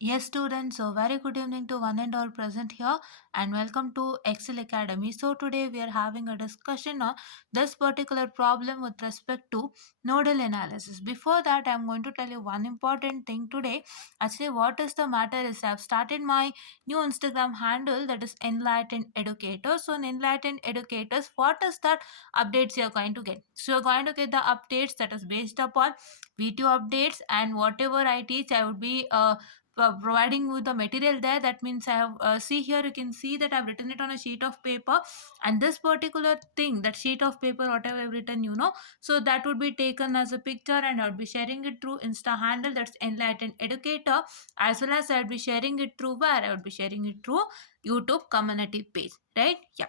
Yes, students, so very good evening to one and all present here, and welcome to Excel Academy. So, today we are having a discussion on this particular problem with respect to nodal analysis. Before that, I'm going to tell you one important thing today. Actually, what is the matter is I've started my new Instagram handle, that is Enlightened Educators. So, in Enlightened Educators, what is that updates you're going to get? So, you're going to get the updates that is based upon video updates, and whatever I teach, I would be providing with the material there. That means I have see here, you can see that I've written it on a sheet of paper, and this particular thing, that sheet of paper whatever I've written, so that would be taken as a picture, and I would be sharing it through Insta handle, that's Enlightened Educator, as well as I would be sharing it through where I would be sharing it through YouTube community page, right? Yeah.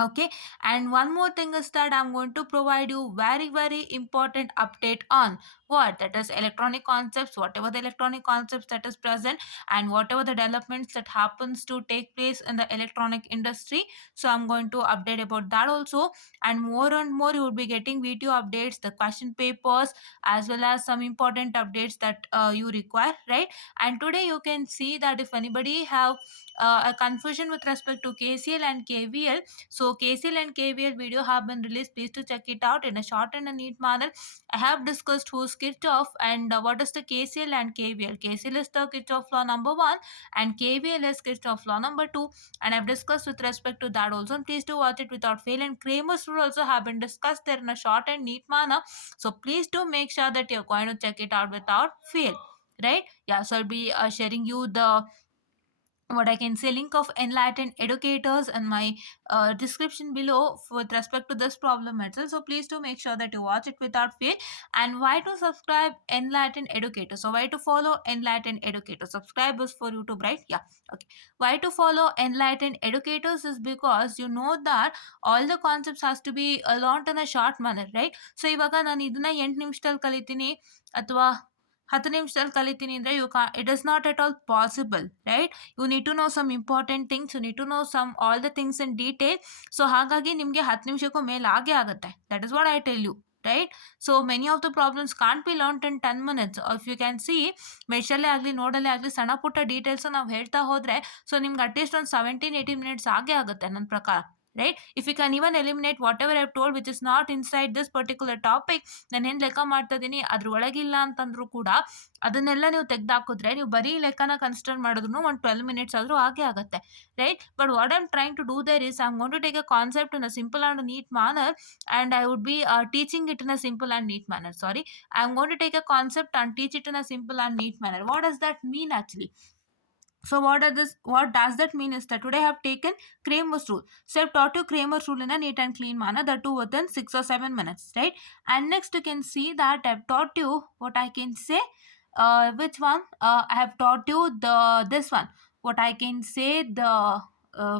Okay, and one more thing is that I'm going to provide you very important update on what, that is electronic concepts, whatever the electronic concepts that is present, and whatever the developments that happens to take place in the electronic industry. So I'm going to update about that also, and more you will be getting video updates, the question papers, as well as some important updates that you require, right? And today you can see that if anybody have a confusion with respect to KCL and KVL, so KCL and KVL video have been released. Please to check it out in a short and a neat manner. I have discussed who's Kirchhoff and what is the KCL and KVL. KCL is the Kirchhoff law number 1 and KVL is Kirchhoff law number 2. And I've discussed with respect to that also. And please do watch it without fail. And Kramer's rule also have been discussed there in a short and neat manner. So please do make sure that you're going to check it out without fail. Right? Yeah, so I'll be sharing you the what I can say link of Enlightened Educators and my description below with respect to this problem itself. So please do make sure that you watch it without fail. And why to subscribe Enlightened Educators? So why to follow Enlightened Educators? Subscribers for YouTube, right? Yeah. Okay. Why to follow Enlightened Educators is because you know that all the concepts has to be learned in a short manner, right? So ಇವಾಗ ನಾನು ಇದನ್ನ 8 ನಿಮಿಷದಲ್ಲಿ ಕಲಿತೀನಿ ಅಥವಾ 10 ನಿಮಿಷದಲ್ಲಿ ಕಲಿತೀನಿ ಅಂದ್ರೆ it is not at all possible, right? You need to know some important things, you need to know some all the things in detail. So ಹಾಗಾಗಿ ನಿಮಗೆ 10 ನಿಮಿಷಕ್ಕೂ ಮೇಲೆ ಆಗೇ ಆಗುತ್ತೆ. That is what I tell you, right? So many of the problems can't be learned in 10 minutes. If you can see ಮೆಷಲ್ಲೇ ಆಗಲಿ ನೋಡಲ್ಲೇ ಆಗಲಿ ಸಣ್ಣ ಪುಟ್ಟ ಡೀಟೇಲ್ಸ್ ನಾವು ಹೇಳ್ತಾ ಹೋದ್ರೆ ಸೊ ನಿಮ್ಗೆ ಅಟ್ಲೀಸ್ಟ್ ಒಂದು 17-18 ಮಿನಿಟ್ಸ್ ಆಗೇ ಆಗುತ್ತೆ ನನ್ನ ಪ್ರಕಾರ, right? If you can even eliminate whatever I've told which is not inside this particular topic, ನಾನು ಏನು ಲೆಕ್ಕ ಮಾಡ್ತಾ ಇದ್ದೀನಿ ಅದ್ರ ಒಳಗಿಲ್ಲ ಅಂತಂದ್ರೂ ಕೂಡ ಅದನ್ನೆಲ್ಲ ನೀವು ತೆಗ್ದಾಕಿದ್ರೆ ನೀವು ಬರೀ ಲೆಕ್ಕನ ಕನ್ಸಿಡರ್ ಮಾಡಿದ್ರು ಒಂದು 12 ಮಿನಿಟ್ಸ್ ಆದರೂ ಆಗೇ ಆಗುತ್ತೆ, right? But what I'm trying to do there is I am going to take a concept in a simple and neat manner and I would be teaching it in a simple and neat manner. Sorry, I am going to take a concept and teach it in a simple and neat manner. What does that mean actually? So what does that mean is that today I have taken Kramer's rule. So I've taught you Kramer's rule in a neat and clean manner, that too within 6 or 7 minutes, right? And next you can see that I've taught you what I can say. Which one? I have taught you this one. What I can say the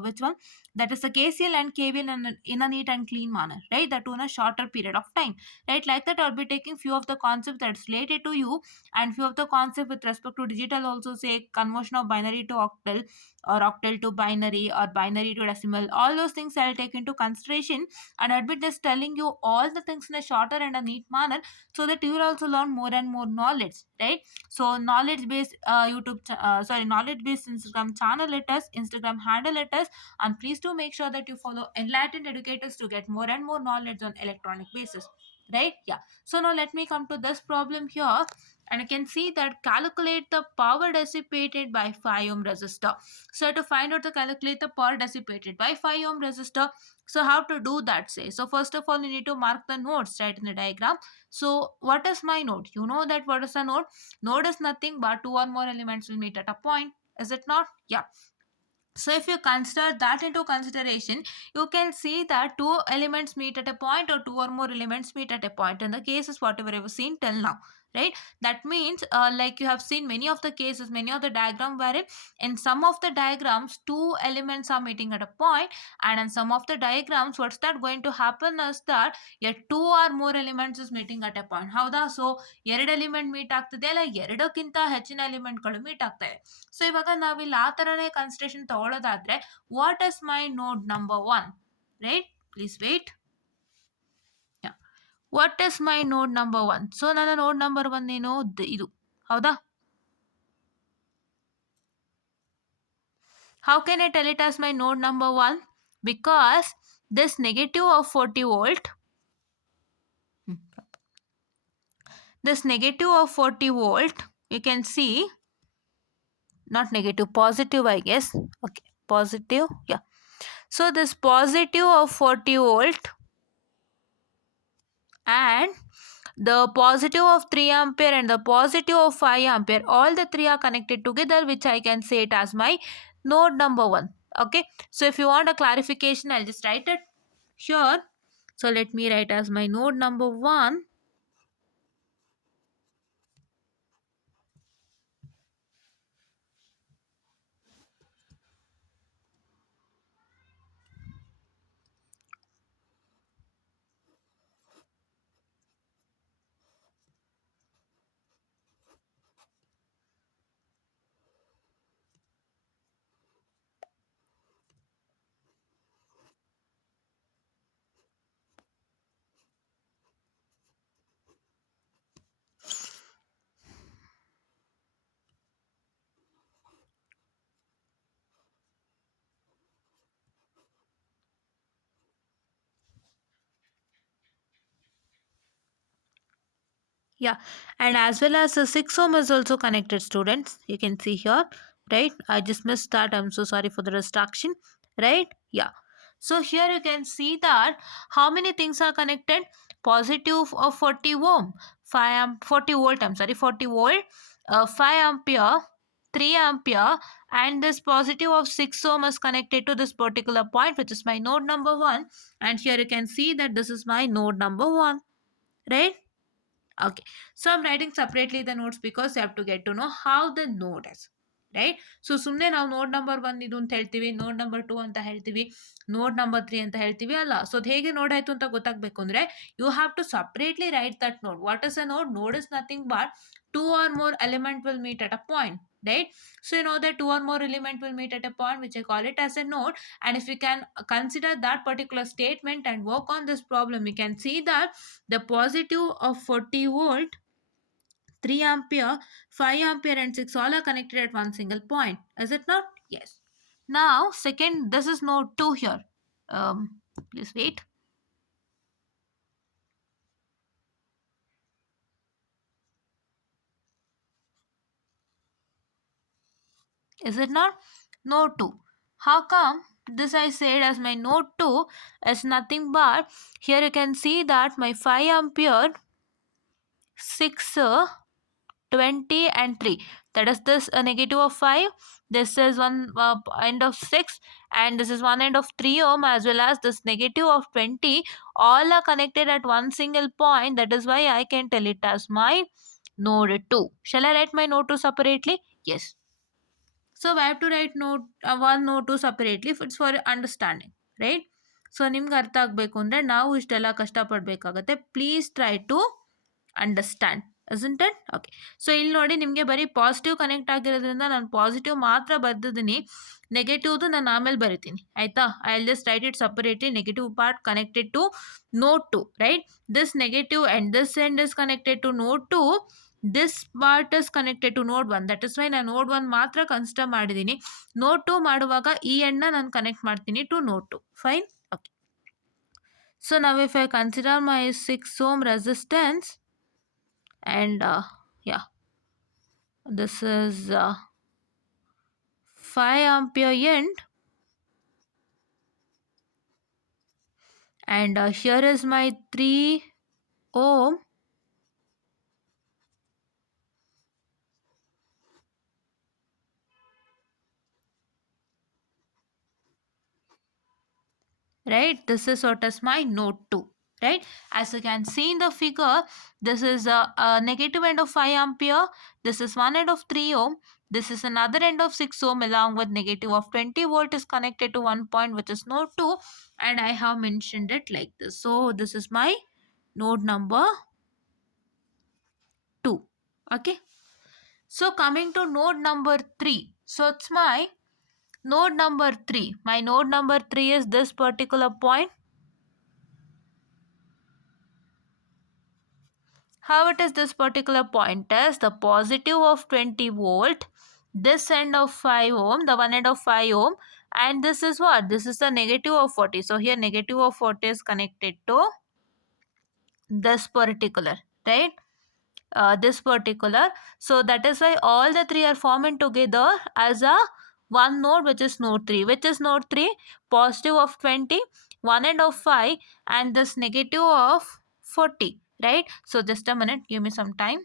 which one? That is the KCL and KVL in a neat and clean manner, right? That too in a shorter period of time, right? Like that, I'll be taking few of the concepts that's related to you and few of the concept with respect to digital also, say conversion of binary to octal or octal to binary or binary to decimal. All those things I'll take into consideration, and I'll be just telling you all the things in a shorter and a neat manner so that you will also learn more and more knowledge, right? So knowledge based knowledge based Instagram channel it is, Instagram handle it is, and please do make sure that you follow Enlightened Educators to get more and more knowledge on electronic basis, right? Yeah. So now let me come to this problem here, and you can see that calculate the power dissipated by 5 ohm resistor. So to find out the calculate the power dissipated by 5 ohm resistor, so how to do that, say? So first of all you need to mark the nodes right in the diagram. So what is my node? You know that what is a node? Node is nothing but two or more elements will meet at a point, is it not? Yeah. So if you consider that into consideration, you can see that two elements meet at a point or two or more elements meet at a point. In the cases whatever I've seen till now, right? That means like you have seen many of the cases, many of the diagram wherein in some of the diagrams two elements are meeting at a point, and in some of the diagrams what's that going to happen is that two or more elements is meeting at a point. ಹೌದಾ? ಸೊ ಎರಡು element meet ಆಗ್ತದೆ ಅಲ್ಲ, ಎರಡಕ್ಕಿಂತ ಹೆಚ್ಚಿನ ಎಲಿಮೆಂಟ್ಗಳು ಮೀಟ್ ಆಗ್ತವೆ. ಸೊ ಇವಾಗ ನಾವಿಲ್ಲಿ ಆ ಥರನೇ ಕನ್ಸಿಡರೇಷನ್ ತಗೊಳ್ಳೋದಾದ್ರೆ what is my node number 1, right? Please wait. What is my node number 1? ಸೊ ನನ್ನ ನೋಡ್ ನಂಬರ್ 1 ಏನು? ಇದು ಹೌದಾ? How can I tell it as my node number 1? Because this negative of 40 volt, this negative of 40 volt, you can see, not negative, positive, I guess. Okay, positive, yeah. So this positive of 40 volt and the positive of 3 ampere and the positive of 5 ampere, all the three are connected together, which I can say it as my node number 1. Okay, so if you want a clarification, I'll just write it here. So let me write as my node number 1. Yeah, and as well as the 6 ohm is also connected, students. You can see here, right? I just missed that. I'm so sorry for the distraction, right? Yeah. So here you can see that how many things are connected. Positive of 40 ohm, 40 volt, I'm sorry, 40 volt, 5 ampere, 3 ampere, and this positive of 6 ohm is connected to this particular point, which is my node number 1. And here you can see that this is my node number 1, right? Okay, so I'm writing separately the notes because you have to get to know how the node is, right? So ಸುಮ್ಮನೆ ನಾವು ನೋಡ್ number 1 ಇದು ಅಂತ ಹೇಳ್ತೀವಿ, node number 2 ಅಂತ ಹೇಳ್ತೀವಿ, ನೋಡ್ number 3 ಅಂತ ಹೇಳ್ತೀವಿ ಅಲ್ಲ. ಸೊ ಅದು ಹೇಗೆ ನೋಡ್ ಆಯ್ತು ಅಂತ ಗೊತ್ತಾಗಬೇಕು ಅಂದ್ರೆ you have to separately write that node. What is a node? Node is nothing but two or more element will meet at a point, right? So you know that two or more element will meet at a point, which I call it as a node. And if we can consider that particular statement and work on this problem, we can see that the positive of 40 volt, 3 ampere, 5 ampere and 6 all are connected at one single point. Is it not? Yes. Now, second, this is node 2 here. Please wait. Is it not? Node 2. How come this I said as my node 2 is nothing but here you can see that my 5 ampere, 6 20 and 3, that is this negative of 5, this is one end of 6, and this is one end of 3 ohm, as well as this negative of 20, all are connected at one single point. That is why I can tell it as my node 2. Shall I write my node 2 separately? Yes. So I have to write node 1 node 2 separately. It's for understanding, right? So ನಿಮ್ಗೆ ಅರ್ಥ ಆಗಬೇಕು ಅಂದರೆ ನಾವು ಇಷ್ಟೆಲ್ಲ ಕಷ್ಟಪಡಬೇಕಾಗತ್ತೆ. Please try to understand, isn't it? Okay, so ಇಲ್ಲಿ ನೋಡಿ ನಿಮಗೆ ಬರೀ ಪಾಸಿಟಿವ್ ಕನೆಕ್ಟ್ ಆಗಿರೋದ್ರಿಂದ ನಾನು ಪಾಸಿಟಿವ್ ಮಾತ್ರ ಬರ್ದಿದ್ದೀನಿ, ನೆಗೆಟಿವ್ದು ನಾನು ಆಮೇಲೆ ಬರಿತೀನಿ, ಆಯಿತಾ? I will just write it separately. Negative part connected to node 2, right? This negative and this end is connected to node 2, this part is connected to node 1. That is Y ನಾನು ನೋಡ್ 1 ಮಾತ್ರ ಕನ್ಸಿಡರ್ ಮಾಡಿದ್ದೀನಿ. ನೋಡ್ 2 ಮಾಡುವಾಗ ಈ ಎಂಡ್ನ ನಾನು ಕನೆಕ್ಟ್ ಮಾಡ್ತೀನಿ to node 2. Fine? Okay. So now if I consider my 6 ohm resistance and yeah, this is 5 ampere end, and here is my 3 ohm, right? This is what is my node 2, right? As you can see in the figure, this is a negative end of 5 ampere, this is one end of 3 ohm, this is another end of 6 ohm, along with negative of 20 volt is connected to one point, which is node 2, and I have mentioned it like this. So this is my node number 2. Okay, so coming to node number 3, so it's my node number 3. My node number 3 is this particular point. How it is this particular point is the positive of 20 volt this end of 5 ohm, the one end of 5 ohm, and this is what? This is the negative of 40. So here negative of 40 is connected to this particular, right? This particular. So that is why all the three are forming together as a one node, which is node 3. Which is node 3? Positive of 20, one end of 5, and this negative of 40, right? So just a minute, give me some time.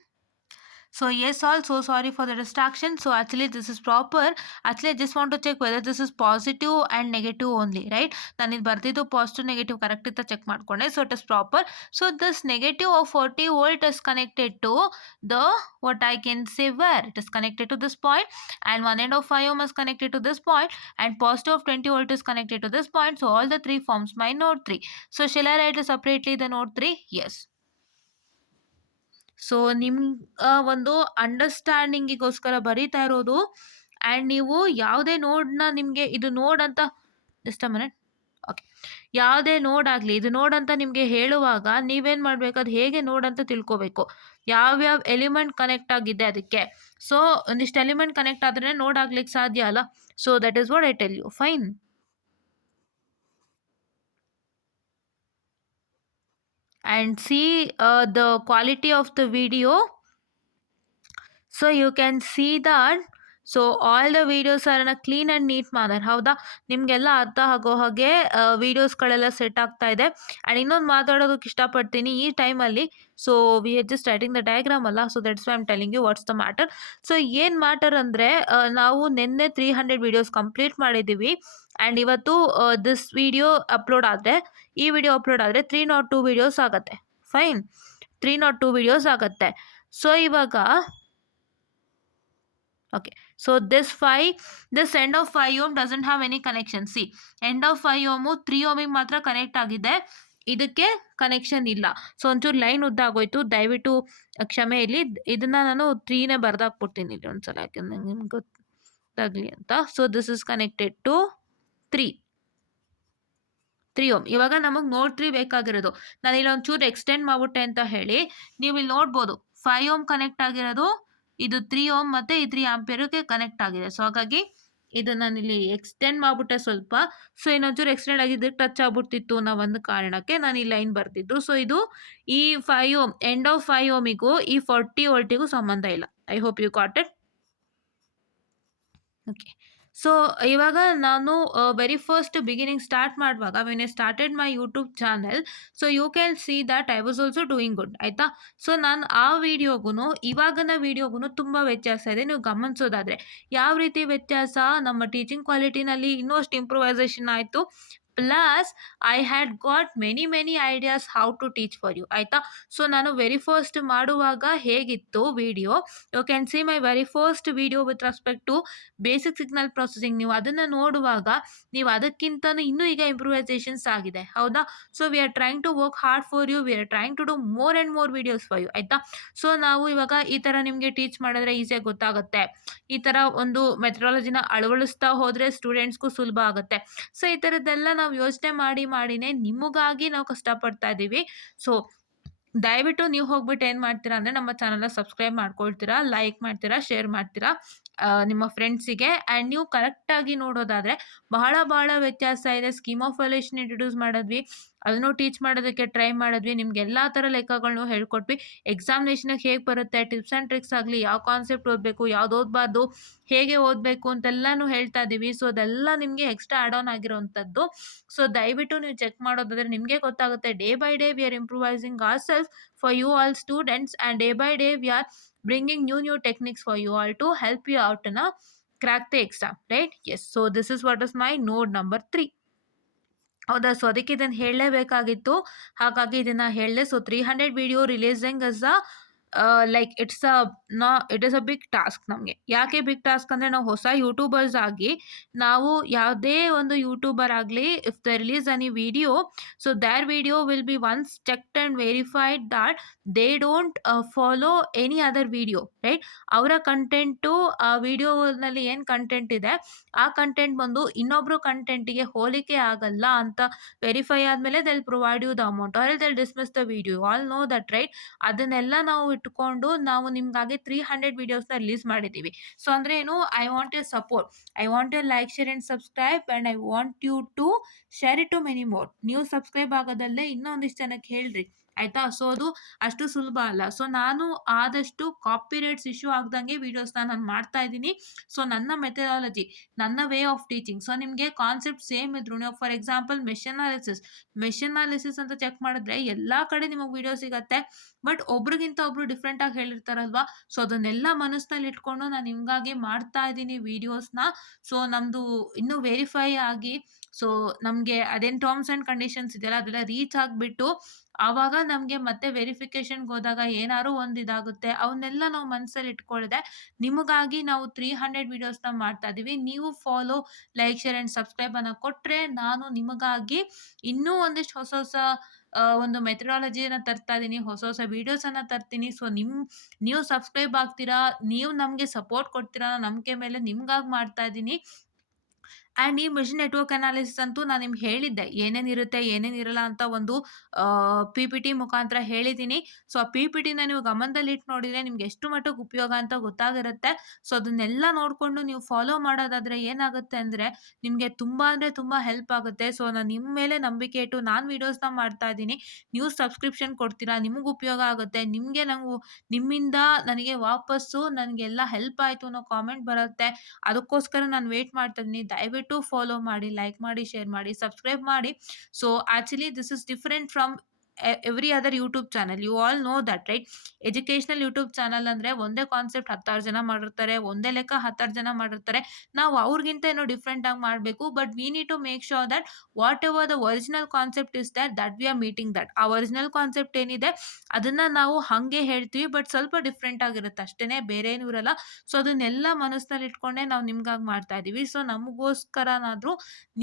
So yes, all, so sorry for the distraction. So actually this is proper. Actually I just want to check whether this is positive and negative only, right? ನಾನು ಇದು ಬರ್ದಿದ್ದು positive negative correct ಅಂತ ಚೆಕ್ ಮಾಡ್ಕೊಂಡೆ. So it is proper. So this negative of 40 volt is connected to the, what I can say, where it is connected to this point, and one end of 5 ohm is connected to this point, and positive of 20 volt is connected to this point. So all the three forms my node 3. So shall I write separately the node 3? Yes. So ನಿಮ್ಮ ಒಂದು ಅಂಡರ್ಸ್ಟ್ಯಾಂಡಿಂಗಿಗೋಸ್ಕರ ಬರೀತಾ ಇರೋದು. ಆ್ಯಂಡ್ ನೀವು ಯಾವುದೇ ನೋಡ್ನ, ನಿಮಗೆ ಇದು ನೋಡ್ ಅಂತ, ಜಸ್ಟ್ ಅ ಮಿನಿಟ್, ಓಕೆ, ಯಾವುದೇ ನೋಡ್ ಆಗಲಿ, ಇದು ನೋಡ್ ಅಂತ ನಿಮಗೆ ಹೇಳುವಾಗ ನೀವೇನು ಮಾಡಬೇಕು, ಅದು ಹೇಗೆ ನೋಡ್ ಅಂತ ತಿಳ್ಕೊಬೇಕು, ಯಾವ್ಯಾವ ಎಲಿಮೆಂಟ್ ಕನೆಕ್ಟ್ ಆಗಿದೆ ಅದಕ್ಕೆ. ಸೊ ಒಂದಿಷ್ಟು ಎಲಿಮೆಂಟ್ ಕನೆಕ್ಟ್ ಆದರೆ ನೋಡ್ ಆಗ್ಲಿಕ್ಕೆ ಸಾಧ್ಯ ಅಲ್ಲ. So that is what I tell you. Fine. And see the quality of the video. So you can see that. So all the videos are in a clean and neat manner. ಹೌದಾ? ನಿಮಗೆಲ್ಲ ಅರ್ಥ ಆಗೋ ಹಾಗೆ ವೀಡಿಯೋಸ್ಗಳೆಲ್ಲ ಸೆಟ್ ಆಗ್ತಾ ಇದೆ. ಆ್ಯಂಡ್ ಇನ್ನೊಂದು ಮಾತಾಡೋದಕ್ಕೆ ಇಷ್ಟಪಡ್ತೀನಿ ಈ ಟೈಮಲ್ಲಿ. So we are just writing the diagram ಅಲ್ಲ. So that's why I am telling you what's the matter. So ಏನು ಮ್ಯಾಟರ್ ಅಂದರೆ, ನಾವು ನಿನ್ನೆ 300 ವೀಡಿಯೋಸ್ ಕಂಪ್ಲೀಟ್ ಮಾಡಿದ್ದೀವಿ. ಆ್ಯಂಡ್ ಇವತ್ತು ದಿಸ್ ವಿಡಿಯೋ ಅಪ್ಲೋಡ್ ಆದರೆ, ಈ ವಿಡಿಯೋ ಅಪ್ಲೋಡ್ ಆದರೆ 302 ವೀಡಿಯೋಸ್ ಆಗುತ್ತೆ. ಫೈನ್, 302 ವೀಡಿಯೋಸ್ ಆಗುತ್ತೆ. ಸೊ ಇವಾಗ okay, so this end of 5 ohm doesn't have any connection. See, end of 5 ohm 3 ohm ಮಾತ್ರ ಕನೆಕ್ಟ್ ಆಗಿದೆ, ಇದಕ್ಕೆ ಕನೆಕ್ಷನ್ ಇಲ್ಲ. ಸೊ ಒಂಚೂರು ಲೈನ್ ಉದ್ದ ಆಗೋಯ್ತು, ದಯವಿಟ್ಟು ಕ್ಷಮೆ ಇರಲಿ. ಇದನ್ನ ನಾನು 3ನೇ ಬರ್ದಾಕ್ಬಿಡ್ತೀನಿ ಇಲ್ಲಿ ಒಂದ್ಸಲ, ಯಾಕೆಂದ್ರೆ ನಿಮ್ಗೆ ಗೊತ್ತಾಗಲಿ ಅಂತ. So this is connected to 3 ohm. ಇವಾಗ ನಮಗೆ ನೋಡ್ 3 ಬೇಕಾಗಿರೋದು. ನಾನು ಇಲ್ಲಿ ಒಂಚೂರು ಎಕ್ಸ್ಟೆಂಡ್ ಮಾಡ್ಬಿಟ್ಟೆ ಅಂತ ಹೇಳಿ ನೀವು ಇಲ್ಲಿ ನೋಡ್ಬೋದು, 5 ಓಮ್ ಕನೆಕ್ಟ್ ಆಗಿರೋದು, ಇದು 3 ಓಮ್ ಮತ್ತು ಈ 3 ಆಂಪಿಯರ್ಗೆ ಕನೆಕ್ಟ್ ಆಗಿದೆ. ಸೊ ಹಾಗಾಗಿ ಇದು ನಾನು ಇಲ್ಲಿ ಎಕ್ಸ್ಟೆಂಡ್ ಮಾಡಿಬಿಟ್ಟೆ ಸ್ವಲ್ಪ. ಸೊ ಇನ್ನೊಂಚೂರು ಎಕ್ಸ್ಟೆಂಡ್ ಆಗಿದ್ದಕ್ಕೆ ಟಚ್ ಆಗ್ಬಿಡ್ತಿತ್ತು ಅನ್ನೋ ಒಂದು ಕಾರಣಕ್ಕೆ ನಾನು ಈ ಲೈನ್ ಬರ್ತಿದ್ದು. ಸೊ ಇದು ಈ 5 ಓಮ್, ಎಂಡ್ ಆಫ್ 5 ಓಮಿಗೂ ಈ 40 ವೋಲ್ಟಿಗೂ ಸಂಬಂಧ ಇಲ್ಲ. I hope you got it. Okay, so ಇವಾಗ ನಾನು ವೆರಿ ಫಸ್ಟ್ ಬಿಗಿನಿಂಗ್ ಸ್ಟಾರ್ಟ್ ಮಾಡುವಾಗ, when I started my YouTube channel, so you can see that I was also doing good, ಆಯಿತಾ. ಸೊ ನಾನು ಆ ವಿಡಿಯೋಗೂ ಇವಾಗಿನ ವಿಡಿಯೋಗೂ ತುಂಬ ವ್ಯತ್ಯಾಸ ಇದೆ. ನೀವು ಗಮನಿಸೋದಾದರೆ ಯಾವ ರೀತಿ ವ್ಯತ್ಯಾಸ, ನಮ್ಮ ಟೀಚಿಂಗ್ ಕ್ವಾಲಿಟಿನಲ್ಲಿ ಇನ್ನೂ ಅಷ್ಟು ಇಂಪ್ರೂವೈಸೇಷನ್ ಆಯಿತು. Plus I had got many ideas how to teach for you, ಆಯಿತಾ. ಸೊ ನಾನು ವೆರಿ ಫಸ್ಟ್ ಮಾಡುವಾಗ ಹೇಗಿತ್ತು video, you can see my very first video with respect to basic signal processing. ನೀವು ಅದನ್ನು ನೋಡುವಾಗ ನೀವು ಅದಕ್ಕಿಂತಲೂ ಇನ್ನೂ ಈಗ ಇಂಪ್ರೂವೈಸೇಷನ್ಸ್ ಆಗಿದೆ, ಹೌದಾ. So we are trying to work hard for you, we are trying to do more and more videos for you, ಆಯಿತಾ. ಸೊ ನಾವು ಇವಾಗ ಈ ಥರ ನಿಮಗೆ ಟೀಚ್ ಮಾಡಿದ್ರೆ ಈಸಿಯಾಗಿ ಗೊತ್ತಾಗುತ್ತೆ. ಈ ಥರ ಒಂದು ಮೆಥಡಾಲಜಿನ ಅಳವಡಿಸ್ತಾ ಹೋದರೆ ಸ್ಟೂಡೆಂಟ್ಸ್ಗೂ ಸುಲಭ ಆಗುತ್ತೆ. ಸೊ ಈ ಥರದ್ದೆಲ್ಲ ನಾವು ಯೋಚನೆ ಮಾಡಿನೇ ನಿಮಗಾಗಿ ನಾವು ಕಷ್ಟಪಡ್ತಾ ಇದ್ದೀವಿ. ಸೊ ದಯವಿಟ್ಟು ನೀವು ಹೋಗ್ಬಿಟ್ಟು ಏನು ಮಾಡ್ತೀರಾ ಅಂದರೆ, ನಮ್ಮ ಚಾನಲ್ನ ಸಬ್ಸ್ಕ್ರೈಬ್ ಮಾಡ್ಕೊಳ್ತೀರಾ, ಲೈಕ್ ಮಾಡ್ತೀರಾ, ಶೇರ್ ಮಾಡ್ತೀರಾ ನಿಮ್ಮ ಫ್ರೆಂಡ್ಸಿಗೆ. ಆ್ಯಂಡ್ ನೀವು ಕರೆಕ್ಟಾಗಿ ನೋಡೋದಾದರೆ ಬಹಳ ವ್ಯತ್ಯಾಸ ಇದೆ. ಸ್ಕೀಮ್ ಆಫ್ ವ್ಯಾಲ್ಯೂಯೇಷನ್ ಇಂಟ್ರೊಡ್ಯೂಸ್ ಮಾಡಿದ್ವಿ, ಅದನ್ನು ಟೀಚ್ ಮಾಡೋದಕ್ಕೆ ಟ್ರೈ ಮಾಡಿದ್ವಿ, ನಿಮ್ಗೆ ಎಲ್ಲ ಥರ ಲೆಕ್ಕಗಳನ್ನೂ ಹೇಳ್ಕೊಟ್ವಿ. ಎಕ್ಸಾಮಿನೇಷನ್ಗೆ ಹೇಗೆ ಬರುತ್ತೆ, ಟಿಪ್ಸ್ ಆ್ಯಂಡ್ ಟ್ರಿಕ್ಸ್ ಆಗಲಿ, ಯಾವ ಕಾನ್ಸೆಪ್ಟ್ ಓದಬೇಕು, ಯಾವ್ದು ಓದಬಾರ್ದು, ಹೇಗೆ ಓದಬೇಕು ಅಂತೆಲ್ಲನೂ ಹೇಳ್ತಾ ಇದ್ದೀವಿ. ಸೊ ಅದೆಲ್ಲ ನಿಮಗೆ ಎಕ್ಸ್ಟ್ರಾ ಆ್ಯಡ್ ಆನ್ ಆಗಿರೋವಂಥದ್ದು. ಸೊ ದಯವಿಟ್ಟು ನೀವು ಚೆಕ್ ಮಾಡೋದಾದರೆ ನಿಮಗೆ ಗೊತ್ತಾಗುತ್ತೆ. Day by day we are improvising our self for you all students, and day by day we are bringing new techniques for you all to help you out in a crack the exam, right? Yes, so this is what is my node number 3. ಹೌದಾ. ಸೊ ಅದಕ್ಕೆ ಇದನ್ನು ಹೇಳಲೇಬೇಕಾಗಿತ್ತು, ಹಾಗಾಗಿ ಇದನ್ನು ಹೇಳಿದೆ. So 300 video releasing is a like it is a big task ನಮಗೆ. ಯಾಕೆ big task ಅಂದರೆ, ನಾವು ಹೊಸ ಯೂಟ್ಯೂಬರ್ಸ್ ಆಗಿ ನಾವು ಯಾವುದೇ ಒಂದು ಯೂಟ್ಯೂಬರ್ ಆಗಲಿ, if the release any video, so their video will be once checked and verified that they don't follow any other video, right? ಅವರ ಕಂಟೆಂಟು ಆ ವಿಡಿಯೋನಲ್ಲಿ ಏನು ಕಂಟೆಂಟ್ ಇದೆ ಆ ಕಂಟೆಂಟ್ ಬಂದು ಇನ್ನೊಬ್ರು ಕಂಟೆಂಟಿಗೆ ಹೋಲಿಕೆ ಆಗಲ್ಲ ಅಂತ ವೆರಿಫೈ ಆದಮೇಲೆ they will provide you the amount or they will dismiss the video. All know that, right? ಅದನ್ನೆಲ್ಲ ನಾವು ಇಟ್ಕೊಂಡು ನಾವು ನಿಮಗಾಗಿ 300 ವಿಡಿಯೋಸ್ನ ರಿಲೀಸ್ ಮಾಡಿದ್ದೀವಿ. ಸೊ ಅಂದರೆ ಏನು, I want your support, I want your like, share and subscribe and I want you to share it to many more. ನೀವು ಸಬ್ಸ್ಕ್ರೈಬ್ ಆಗೋದಲ್ಲೇ ಇನ್ನೊಂದಿಷ್ಟು ಜನಕ್ಕೆ ಹೇಳ್ರಿ, ಆಯ್ತಾ? ಸೊ ಅದು ಅಷ್ಟು ಸುಲಭ ಅಲ್ಲ. ಸೊ ನಾನು ಆದಷ್ಟು ಕಾಪಿ ರೈಟ್ಸ್ ಇಶ್ಯೂ ಆಗ್ದಂಗೆ ವಿಡಿಯೋಸ್ನ ನಾನು ಮಾಡ್ತಾ ಇದ್ದೀನಿ. ಸೊ ನನ್ನ ಮೆಥಡಾಲಜಿ, ನನ್ನ ವೇ ಆಫ್ ಟೀಚಿಂಗ್, ಸೊ ನಿಮಗೆ ಕಾನ್ಸೆಪ್ಟ್ ಸೇಮ್ ಇದ್ರು, ನೀವು ಫಾರ್ ಎಕ್ಸಾಂಪಲ್ ಮೆಶ್ ಅನಾಲಿಸಿಸ್ ಅಂತ ಚೆಕ್ ಮಾಡಿದ್ರೆ ಎಲ್ಲ ಕಡೆ ನಿಮಗೆ ವಿಡಿಯೋ ಸಿಗತ್ತೆ. ಬಟ್ ಒಬ್ರಿಗಿಂತ ಒಬ್ರು ಡಿಫ್ರೆಂಟ್ ಆಗಿ ಹೇಳಿರ್ತಾರಲ್ವಾ? ಸೊ ಅದನ್ನೆಲ್ಲ ಮನಸ್ಸಿನಲ್ಲಿ ಇಟ್ಕೊಂಡು ನಾನು ನಿಮಗಾಗಿ ಮಾಡ್ತಾ ಇದ್ದೀನಿ ವಿಡಿಯೋಸ್ನ. ಸೊ ನಮ್ಮದು ಇನ್ನೂ ವೆರಿಫೈ ಆಗಿ, ಸೊ ನಮಗೆ ಅದೇನು ಟರ್ಮ್ಸ್ ಆ್ಯಂಡ್ ಕಂಡೀಷನ್ಸ್ ಇದೆಯಲ್ಲ ಅದೆಲ್ಲ ರೀಚ್ ಆಗಿಬಿಟ್ಟು ಆವಾಗ ನಮಗೆ ಮತ್ತೆ ವೆರಿಫಿಕೇಷನ್ಗೆ ಹೋದಾಗ ಏನಾದ್ರು ಒಂದು ಇದಾಗುತ್ತೆ, ಅವನ್ನೆಲ್ಲ ನಾವು ಮನಸ್ಸಲ್ಲಿ ಇಟ್ಕೊಳ್ಳದೆ ನಿಮಗಾಗಿ ನಾವು 300 ವಿಡಿಯೋಸ್ನ ಮಾಡ್ತಾ ಇದ್ದೀವಿ. ನೀವು follow, like, share and subscribe ಅನ್ನು ಕೊಟ್ಟರೆ ನಾನು ನಿಮಗಾಗಿ ಇನ್ನೂ ಒಂದಿಷ್ಟು ಹೊಸ ಹೊಸ ಒಂದು ಮೆಥಡಾಲಜಿಯನ್ನು ತರ್ತಾ ಇದ್ದೀನಿ, ಹೊಸ ಹೊಸ ವಿಡಿಯೋಸನ್ನು ತರ್ತೀನಿ. ಸೊ ನೀವು ಸಬ್ಸ್ಕ್ರೈಬ್ ಆಗ್ತೀರಾ, ನೀವು ನಮಗೆ ಸಪೋರ್ಟ್ ಕೊಡ್ತೀರಾ ಅನ್ನೋ ನಂಬಿಕೆ ಮೇಲೆ ನಿಮ್ಗಾಗಿ ಮಾಡ್ತಾ ಇದ್ದೀನಿ. ಆ್ಯಂಡ್ ಈ ಮೆಷಿನ್ ನೆಟ್ವರ್ಕ್ ಅನಾಲಿಸಿಸ್ ಅಂತೂ ನಾನು ನಿಮ್ಗೆ ಹೇಳಿದ್ದೆ, ಏನೇನಿರುತ್ತೆ ಏನೇನಿರಲ್ಲ ಅಂತ ಒಂದು ಪಿ ಪಿ ಟಿ ಮುಖಾಂತರ ಹೇಳಿದ್ದೀನಿ. ಸೊ ಆ ಪಿ ಪಿ ಟಿನ ನೀವು ಗಮನದಲ್ಲಿಟ್ಟು ನೋಡಿದರೆ ನಿಮ್ಗೆ ಎಷ್ಟು ಮಟ್ಟಿಗೆ ಉಪಯೋಗ ಅಂತ ಗೊತ್ತಾಗಿರುತ್ತೆ. ಸೊ ಅದನ್ನೆಲ್ಲ ನೋಡಿಕೊಂಡು ನೀವು ಫಾಲೋ ಮಾಡೋದಾದರೆ ಏನಾಗುತ್ತೆ ಅಂದರೆ ನಿಮಗೆ ತುಂಬ ಅಂದರೆ ತುಂಬ ಹೆಲ್ಪ್ ಆಗುತ್ತೆ. ಸೊ ನಾನು ನಿಮ್ಮ ಮೇಲೆ ನಂಬಿಕೆ ಇಟ್ಟು ನಾನು ವೀಡಿಯೋಸ್ನ ಮಾಡ್ತಾ ಇದ್ದೀನಿ, ನೀವು ಸಬ್ಸ್ಕ್ರಿಪ್ಷನ್ ಕೊಡ್ತೀರಾ, ನಿಮಗೆ ಉಪಯೋಗ ಆಗುತ್ತೆ, ನಿಮ್ಮಿಂದ ನನಗೆ ವಾಪಸ್ಸು ನನಗೆಲ್ಲ ಹೆಲ್ಪ್ ಆಯಿತು ಅನ್ನೋ ಕಾಮೆಂಟ್ ಬರುತ್ತೆ. ಅದಕ್ಕೋಸ್ಕರ ನಾನು ವೇಟ್ ಮಾಡ್ತಾ ಇದ್ದೀನಿ. ದಯವಿಟ್ಟು ಫಾಲೋ ಮಾಡಿ, ಲೈಕ್ ಮಾಡಿ, ಶೇರ್ ಮಾಡಿ, ಸಬ್ಸ್ಕ್ರೈಬ್ ಮಾಡಿ. So actually this is different from every other YouTube channel. You all know that, right? Educational YouTube channel ಅಂದರೆ ಒಂದೇ ಕಾನ್ಸೆಪ್ಟ್ 10,000 ಜನ ಮಾಡಿರ್ತಾರೆ, ಒಂದೇ ಲೆಕ್ಕ 10,000 ಜನ ಮಾಡಿರ್ತಾರೆ. ನಾವು ಅವ್ರಿಗಿಂತ ಏನೋ ಡಿಫ್ರೆಂಟಾಗಿ ಮಾಡಬೇಕು. But we need to make sure that whatever the original concept is that we are meeting that. ಆ ಒರಿಜಿನಲ್ ಕಾನ್ಸೆಪ್ಟ್ ಏನಿದೆ ಅದನ್ನು ನಾವು ಹಾಗೆ ಹೇಳ್ತೀವಿ, ಬಟ್ ಸ್ವಲ್ಪ ಡಿಫ್ರೆಂಟ್ ಆಗಿರುತ್ತೆ ಅಷ್ಟೇ, ಬೇರೆ ಏನೂ ಇರಲ್ಲ. ಸೊ ಅದನ್ನೆಲ್ಲ ಮನಸ್ಸಿನಲ್ಲಿ ಇಟ್ಕೊಂಡೇ ನಾವು ನಿಮ್ಗಾಗಿ ಮಾಡ್ತಾ ಇದ್ದೀವಿ. ಸೊ ನಮಗೋಸ್ಕರನಾದರೂ,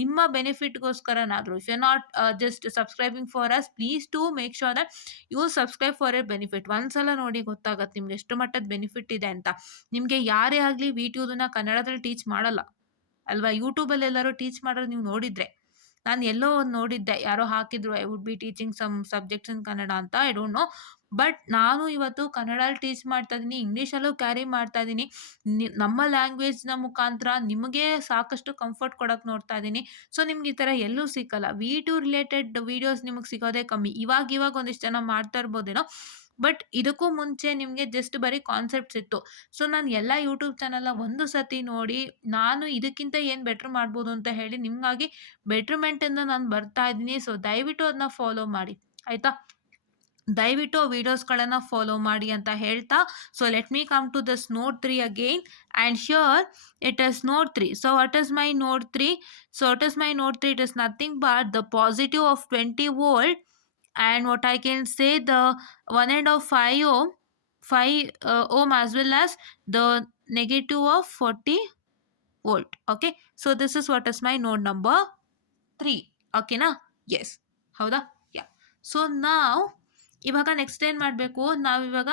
ನಿಮ್ಮ ಬೆನಿಫಿಟ್ಗೋಸ್ಕರನಾದರೂ, if you not just subscribing for us, please to make sure that you subscribe for a benefit. ಒಂದ್ಸಲ ನೋಡಿ ಗೊತ್ತಾಗತ್ತೆ ನಿಮ್ಗೆ ಎಷ್ಟು ಮಟ್ಟದ ಬೆನಿಫಿಟ್ ಇದೆ ಅಂತ. ನಿಮಗೆ ಯಾರೇ ಆಗಲಿ ವಿಟಿಯುದನ್ನ ಕನ್ನಡದಲ್ಲಿ ಟೀಚ್ ಮಾಡಲ್ಲ ಅಲ್ವಾ? ಯೂಟ್ಯೂಬಲ್ಲಿ ಎಲ್ಲರೂ ಟೀಚ್ ಮಾಡೋದು ನೀವು ನೋಡಿದ್ರೆ, ನಾನು ಎಲ್ಲೋ ಒಂದು ನೋಡಿದ್ದೆ, ಯಾರೋ ಹಾಕಿದ್ರು I would be teaching some subjects in Kannada ಅಂತ, ಐ ಡೋಂಟ್ ನೋ. ಬಟ್ ನಾನು ಇವತ್ತು ಕನ್ನಡಲ್ಲಿ ಟೀಚ್ ಮಾಡ್ತಾ ಇದ್ದೀನಿ, ಇಂಗ್ಲೀಷಲ್ಲೂ ಕ್ಯಾರಿ ಮಾಡ್ತಾ ಇದ್ದೀನಿ. ನಮ್ಮ ಲ್ಯಾಂಗ್ವೇಜ್ನ ಮುಖಾಂತರ ನಿಮಗೆ ಸಾಕಷ್ಟು ಕಂಫರ್ಟ್ ಕೊಡೋಕೆ ನೋಡ್ತಾ ಇದ್ದೀನಿ. ಸೊ ನಿಮ್ಗೆ ಈ ಥರ ಎಲ್ಲೂ ಸಿಕ್ಕಲ್ಲ. ವಿ2 ರಿಲೇಟೆಡ್ ವೀಡಿಯೋಸ್ ನಿಮಗೆ ಸಿಗೋದೇ ಕಮ್ಮಿ. ಇವಾಗ ಒಂದಿಷ್ಟು ಜನ ಮಾಡ್ತಾ ಇರ್ಬೋದೇನೋ, ಬಟ್ ಇದಕ್ಕೂ ಮುಂಚೆ ನಿಮಗೆ ಜಸ್ಟ್ ಬರೀ ಕಾನ್ಸೆಪ್ಟ್ಸ್ ಇತ್ತು. ಸೊ ನಾನು ಎಲ್ಲ ಯೂಟ್ಯೂಬ್ ಚಾನಲ್ನ ಒಂದು ಸತಿ ನೋಡಿ ನಾನು ಇದಕ್ಕಿಂತ ಏನು ಬೆಟ್ರ್ ಮಾಡ್ಬೋದು ಅಂತ ಹೇಳಿ ನಿಮಗಾಗಿ ಬೆಟ್ರ್ಮೆಂಟಿಂದ ನಾನು ಬರ್ತಾ ಇದ್ದೀನಿ. ಸೊ ದಯವಿಟ್ಟು ಅದನ್ನ ಫಾಲೋ ಮಾಡಿ, ಆಯಿತಾ? ದಯವಿಟ್ಟು ವೀಡಿಯೋಸ್ಗಳನ್ನು ಫಾಲೋ ಮಾಡಿ ಅಂತ ಹೇಳ್ತಾ, so let me come to this node 3 again. And here it is node 3. So what is my node 3? So what is my node 3? It is nothing but the positive of 20 volt and what I can say the 1.5 ohm 5 ohm as well as the negative of 40 volt. Okay, so this is what is my node number 3. Okay na? Yes, ಹೌದಾ? ಯಾ. ಸೊ ಇವಾಗ ನೆಕ್ಸ್ಟ್ ಏನು ಮಾಡಬೇಕು, ನಾವಿವಾಗ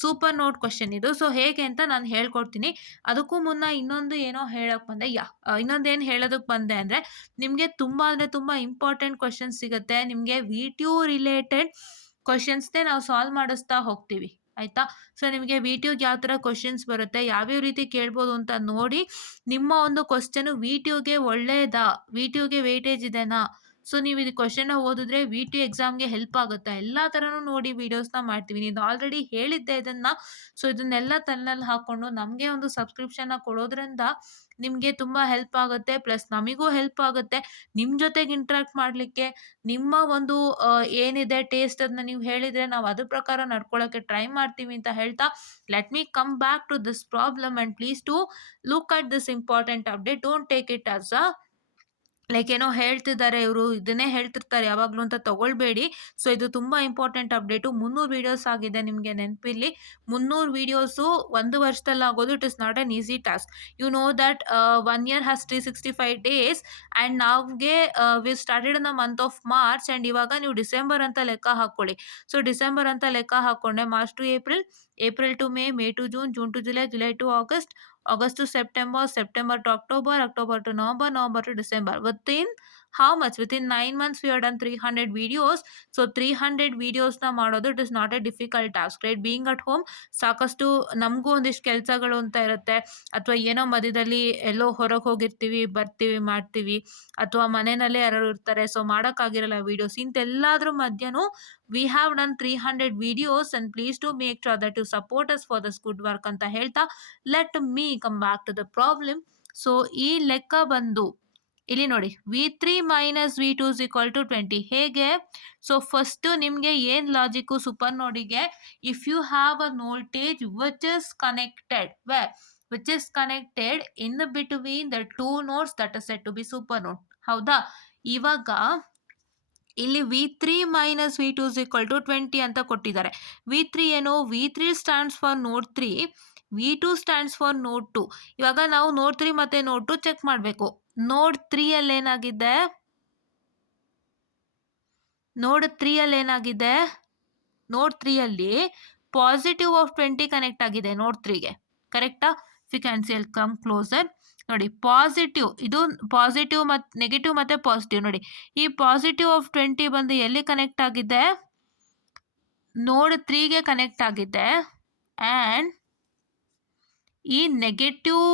super note question ಇದು. ಸೊ ಹೇಗೆ ಅಂತ ನಾನು ಹೇಳ್ಕೊಡ್ತೀನಿ. ಅದಕ್ಕೂ ಮುನ್ನ ಇನ್ನೊಂದು ಏನೋ ಹೇಳೋಕ್ಕೆ ಬಂದೆ. ಇನ್ನೊಂದೇನು ಹೇಳೋದಕ್ಕೆ ಬಂದೆ ಅಂದರೆ, ನಿಮಗೆ ತುಂಬ ಅಂದರೆ ತುಂಬ ಇಂಪಾರ್ಟೆಂಟ್ ಕ್ವಶನ್ಸ್ ಸಿಗುತ್ತೆ. ನಿಮಗೆ ವಿ2 ರಿಲೇಟೆಡ್ ಕ್ವಶನ್ಸ್ನೇ ನಾವು ಸಾಲ್ವ್ ಮಾಡಿಸ್ತಾ ಹೋಗ್ತೀವಿ, ಆಯಿತಾ? ಸೊ ನಿಮಗೆ ವಿ2ಗೆ ಯಾವ ಥರ ಕ್ವಶನ್ಸ್ ಬರುತ್ತೆ, ಯಾವ್ಯಾವ ರೀತಿ ಕೇಳ್ಬೋದು ಅಂತ ನೋಡಿ ನಿಮ್ಮ ಒಂದು ಕ್ವಶನು ವಿ2ಗೆ ಒಳ್ಳೆಯದಾ, ವಿ2ಗೆ ವೇಟೇಜ್ ಇದೆನಾ, ಸೊ ನೀವು ಇದು ಕ್ವಶನ್ನ ಓದಿದ್ರೆ ವಿ2 ಎಕ್ಸಾಮ್ಗೆ ಹೆಲ್ಪ್ ಆಗುತ್ತಾ, ಎಲ್ಲ ಥರನೂ ನೋಡಿ ವೀಡಿಯೋಸ್ನ ಮಾಡ್ತೀವಿ. ನೀವು ಆಲ್ರೆಡಿ ಹೇಳಿದ್ದೆ ಇದನ್ನು. ಸೊ ಇದನ್ನೆಲ್ಲ ತಲೆಯಲ್ಲಿ ಹಾಕ್ಕೊಂಡು ನಮಗೆ ಒಂದು ಸಬ್ಸ್ಕ್ರಿಪ್ಷನ್ನ ಕೊಡೋದ್ರಿಂದ ನಿಮಗೆ ತುಂಬ ಹೆಲ್ಪ್ ಆಗುತ್ತೆ, ಪ್ಲಸ್ ನಮಗೂ ಹೆಲ್ಪ್ ಆಗುತ್ತೆ ನಿಮ್ಮ ಜೊತೆಗೆ ಇಂಟ್ರ್ಯಾಕ್ಟ್ ಮಾಡಲಿಕ್ಕೆ. ನಿಮ್ಮ ಒಂದು ಏನಿದೆ ಟೇಸ್ಟ್ ಅದನ್ನ ನೀವು ಹೇಳಿದರೆ ನಾವು ಅದ್ರ ಪ್ರಕಾರ ನಡ್ಕೊಳ್ಳೋಕ್ಕೆ ಟ್ರೈ ಮಾಡ್ತೀವಿ ಅಂತ ಹೇಳ್ತಾ, let me come back to this problem and please to look at this important update. Don't take it as a like ಏನೋ ಹೇಳ್ತಿದ್ದಾರೆ ಇವರು, ಇದನ್ನೇ ಹೇಳ್ತಿರ್ತಾರೆ ಯಾವಾಗ್ಲೂ ಅಂತ ತಗೊಳ್ಬೇಡಿ. ಸೊ ಇದು ತುಂಬಾ ಇಂಪಾರ್ಟೆಂಟ್ ಅಪ್ಡೇಟು. 300 ವಿಡಿಯೋಸ್ ಆಗಿದೆ, ನಿಮ್ಗೆ ನೆನಪಿರ್ಲಿ. 300 ವಿಡಿಯೋಸು 1 ವರ್ಷದಲ್ಲಿ ಆಗೋದು it is not an easy task. You know that 1 year has 365 days and ನಾವ್ಗೆ we started in the month of March and ಇವಾಗ ನೀವು ಡಿಸೆಂಬರ್ ಅಂತ ಲೆಕ್ಕ ಹಾಕ್ಕೊಳ್ಳಿ. ಸೊ ಡಿಸೆಂಬರ್ ಅಂತ ಲೆಕ್ಕ ಹಾಕ್ಕೊಂಡೆ March to April, April to May, May to June, June to July, July to August, August to September, September to October, October to November, November to December. Within how much? Within 9 months, we have done 300 videos. So 300 videos ನ ಮಾಡೋದು it is not A difficult task, right? Being at home ಸಾಕಷ್ಟು ನಮಗೂ ಒಂದಿಷ್ಟು ಕೆಲಸಗಳು ಅಂತ ಇರುತ್ತೆ, ಅಥವಾ ಏನೋ ಮಧ್ಯದಲ್ಲಿ ಎಲ್ಲೋ ಹೊರಗೆ ಹೋಗಿರ್ತೀವಿ, ಬರ್ತೀವಿ, ಮಾಡ್ತೀವಿ, ಅಥವಾ ಮನೆಯಲ್ಲೇ ಯಾರು ಇರ್ತಾರೆ, ಸೊ ಮಾಡೋಕ್ಕಾಗಿರಲ್ಲ ವೀಡಿಯೋಸ್. ಇಂತೆಲ್ಲದ್ರ ಮಧ್ಯನೂ we have done 300 videos and please do make sure that you support us for this good work ಅಂತ ಹೇಳ್ತಾ let me come back to the problem. So ಈ ಲೆಕ್ಕ ಬಂದು ಇಲ್ಲಿ ನೋಡಿ, V3 - V2 = 20. ಹೇಗೆ? ಸೊ ಫಸ್ಟು ನಿಮಗೆ ಏನು ಲಾಜಿಕ್ಕು ಸೂಪರ್ ನೋಡಿಗೆ, if you have a voltage which is connected which is connected in between the two nodes that is set to be super node. ಹೌದಾ? ಇವಾಗ ಇಲ್ಲಿ V3 - V2 = 20 ಅಂತ ಕೊಟ್ಟಿದ್ದಾರೆ. V3 ಏನು? V3 ಸ್ಟ್ಯಾಂಡ್ಸ್ ಫಾರ್ ನೋಡ್ 3, V2 ಸ್ಟ್ಯಾಂಡ್ಸ್ ಫಾರ್ ನೋಡ್ 2. ಇವಾಗ ನಾವು ನೋಡ್ 3 ಮತ್ತೆ ನೋಡ್ 2 ಚೆಕ್ ಮಾಡಬೇಕು. ನೋಡ್ 3 ಅಲ್ಲಿ ಏನಾಗಿದೆ? ನೋಡ್ 3 ಅಲ್ಲಿ ಏನಾಗಿದೆ? ನೋಡ್ 3 ಅಲ್ಲಿ ಪಾಸಿಟಿವ್ ಆಫ್ 20 ಕನೆಕ್ಟ್ ಆಗಿದೆ ನೋಡ್ 3ಗೆ, ಕರೆಕ್ಟಾ? If you can see, I'll come closer. ನೋಡಿ, ಪಾಸಿಟಿವ್, ಇದು ಪಾಸಿಟಿವ್ ಮತ್ತು ನೆಗೆಟಿವ್ ಮತ್ತು ಪಾಸಿಟಿವ್. ನೋಡಿ, ಈ ಪಾಸಿಟಿವ್ ಆಫ್ 20 ಬಂದು ಎಲ್ಲಿ ಕನೆಕ್ಟ್ ಆಗಿದೆ? ನೋಡ್ 3ಗೆ ಕನೆಕ್ಟ್ ಆಗಿದೆ. ಆ್ಯಂಡ್ ಈ ನೆಗೆಟಿವ್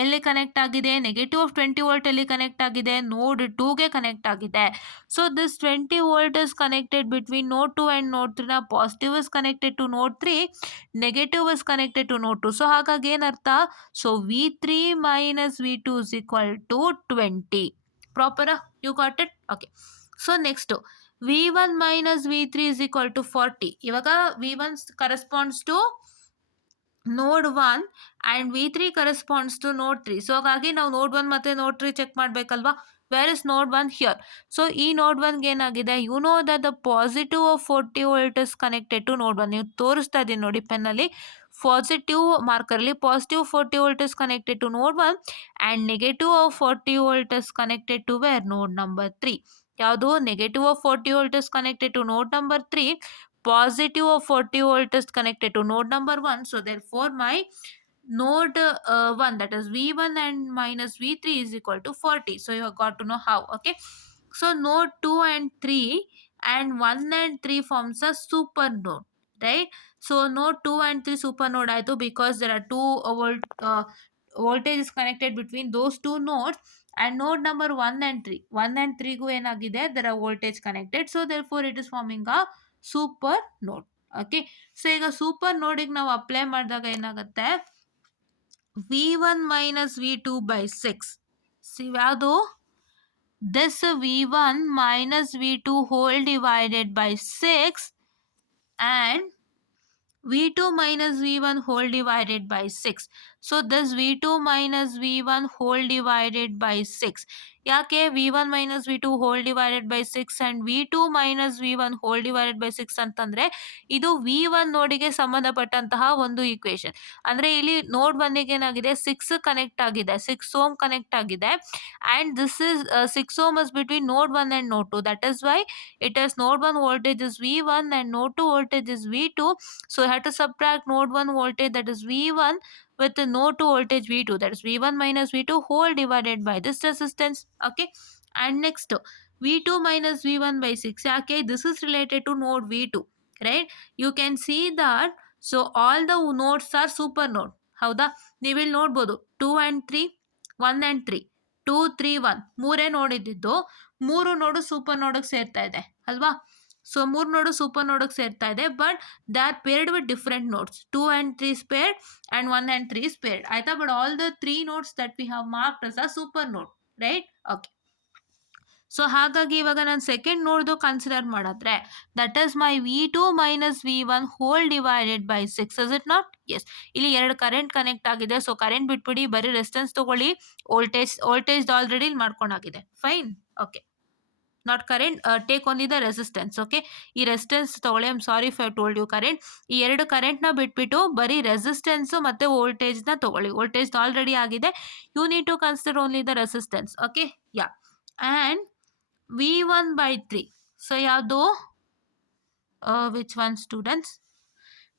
ಎಲ್ಲಿ ಕನೆಕ್ಟ್ ಆಗಿದೆ? ನೆಗೆಟಿವ್ ಆಫ್ 20 ವೋಲ್ಟ್ ಎಲ್ಲಿ ಕನೆಕ್ಟ್ ಆಗಿದೆ? ನೋಡ್ 2ಗೆ ಕನೆಕ್ಟ್ ಆಗಿದೆ. So this 20 volt is connected between ನೋಡ್ 2 ಆ್ಯಂಡ್ ನೋಡ್ 3. ಪಾಸಿಟಿವ್ ಇಸ್ ಕನೆಕ್ಟೆಡ್ ಟು ನೋಡ್ 3, negative is connected to node 2. So ಹಾಗಾಗಿ ಏನರ್ಥ? So V3 - V2 = 20. ಪ್ರಾಪರಾ? You got it? Okay. So next V1 - V3 = 40. ಇವಾಗ V1 corresponds to node 1 and V3 corresponds to ನೋಡ್ 3. ಸೊ ಹಾಗಾಗಿ ನಾವು ನೋಡ್ 1 ಮತ್ತು ನೋಡ್ 3 ಚೆಕ್ ಮಾಡಬೇಕಲ್ವಾ? Where is node 1? Here. So ಈ ನೋಡ್ 1ಗೆ ಏನಾಗಿದೆ? You know that the positive of 40 volt is connected to node 1. ನೀವು ತೋರಿಸ್ತಾ ಇದ್ದೀನಿ ನೋಡಿ ಪೆನ್ನಲ್ಲಿ, ಪಾಸಿಟಿವ್ ಮಾರ್ಕರಲ್ಲಿ positive 40 volt is connected to node 1 and negative of 40 volt is connected to where? Node number 3. ಯಾವುದು? Negative of 40 volt is connected to node number 3, positive of 40 volt is connected to node number 1. So therefore my node 1, that is V1 and minus V3 is equal to 40. So you have got to know how. Okay. So node 2 and 3 and 1 and 3 forms a super node, right? So node 2 and 3 super node aito because there are 2 voltage is connected between those two nodes. And node number 1 and 3, 1 and 3 ಗೂ ಏನಾಗಿದೆ? there are voltage connected. So therefore it is forming a super node. Okay. So ಈಗ ಸೂಪರ್ ನೋಡಿಗೆ ನಾವು ಅಪ್ಲೈ ಮಾಡಿದಾಗ ಏನಾಗುತ್ತೆ? V1 - V2 by 6. ಯಾವುದು? This V1 - V2 whole divided by 6 and V2 - V1 whole divided by 6. So this V2 - V1 whole divided by 6. ಯಾಕೆ V1 - V2 whole divided by 6 and V2 - V1 whole divided by 6 ಅಂತಂದರೆ ಇದು V1 ನೋಡಿಗೆ ಸಂಬಂಧಪಟ್ಟಂತಹ ಒಂದು ಈಕ್ವೇಶನ್. ಅಂದರೆ ಇಲ್ಲಿ ನೋಡ್ 1ಗೆ ಏನಾಗಿದೆ? 6 ಕನೆಕ್ಟ್ ಆಗಿದೆ, 6 ಓಮ್ ಕನೆಕ್ಟ್ ಆಗಿದೆ. And this is 6 ohm is between node 1 and node 2. That is why it is node 1 voltage is V1 and node 2 voltage is V2. So you have to subtract node 1 voltage, that is V1, with the node 2 voltage V2, that is V1 - V2 whole divided by this resistance. Okay. And next V2 - V1 by 6. Okay, this is related to node V2, right? You can see that. So all the nodes are super node. ಹೌದಾ? ನೀವಿಲ್ಲಿ ನೋಡ್ಬೋದು 2 and 3, 1 and 3, 2 3 1 ಮೂರೇ ನೋಡಿದ್ದು, 3 ನೋಡು ಸೂಪರ್ ನೋಡಿಗೆ ಸೇರ್ತಾ ಇದೆ ಅಲ್ವಾ? ಸೊ 3 ನೋಡು ಸೂಪರ್ ನೋಡಿಗೆ ಸೇರ್ತಾ ಇದೆ, but they are paired with different nodes. 2 and 3 is paired and 1 and 3 is paired. ಆಯ್ತಾ? But all the 3 nodes that we have marked as a super node, right? Okay. So ಹಾಗಾಗಿ ಇವಾಗ ನಾನು ಸೆಕೆಂಡ್ ನೋಡ್ದು ಕನ್ಸಿಡರ್ ಮಾಡಿದ್ರೆ that is my V2 minus V1 whole divided by 6 is it not? Yes. ಇಲ್ಲಿ ಎರಡು current connect ಆಗಿದೆ. So current ಬಿಟ್ಬಿಡಿ, ಬರೀ ರೆಸಿಸ್ಟೆನ್ಸ್ ತಗೊಳ್ಳಿ. ವೋಲ್ಟೇಜ್ ಆಲ್ರೆಡಿ ಇಲ್ಲಿ ಮಾಡ್ಕೊಂಡಾಗಿದೆ. Fine. Okay, not current, take only the resistance. Okay, ಈ ರೆಸಿಸ್ಟೆನ್ಸ್ ತಗೊಳ್ಳಿ. I am sorry if I told you current. ಈ ಎರಡು ಕರೆಂಟ್ನ ಬಿಟ್ಬಿಟ್ಟು ಬರೀ ರೆಸಿಸ್ಟೆನ್ಸ್ ಮತ್ತೆ ವೋಲ್ಟೇಜ್ನ ತಗೊಳ್ಳಿ. ವೋಲ್ಟೇಜ್ ಆಲ್ರೆಡಿ ಆಗಿದೆ. You need to consider only the resistance. Okay, yeah. And V1 by 3. So ಯಾವುದು? Which one students?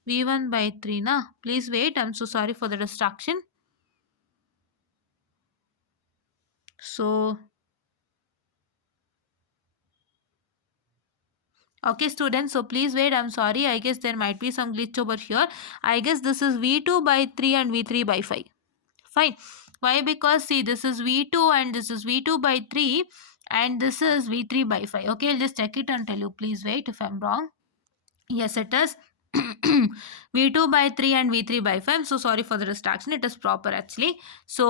V1 by 3 ನಾ? Please wait, I am so sorry for the distraction. So okay students, so please wait, I'm sorry, I guess there might be some glitch over here. I guess this is V2 by 3 and V3 by 5. Fine. Why? Because see, this is V2 and this is V2 by 3 and this is V3 by 5. Okay, I'll just check it and tell you. Please wait if I'm wrong. Yes, it is. V2 by 3 and V3 by 5. So sorry for the distraction. It is proper actually. So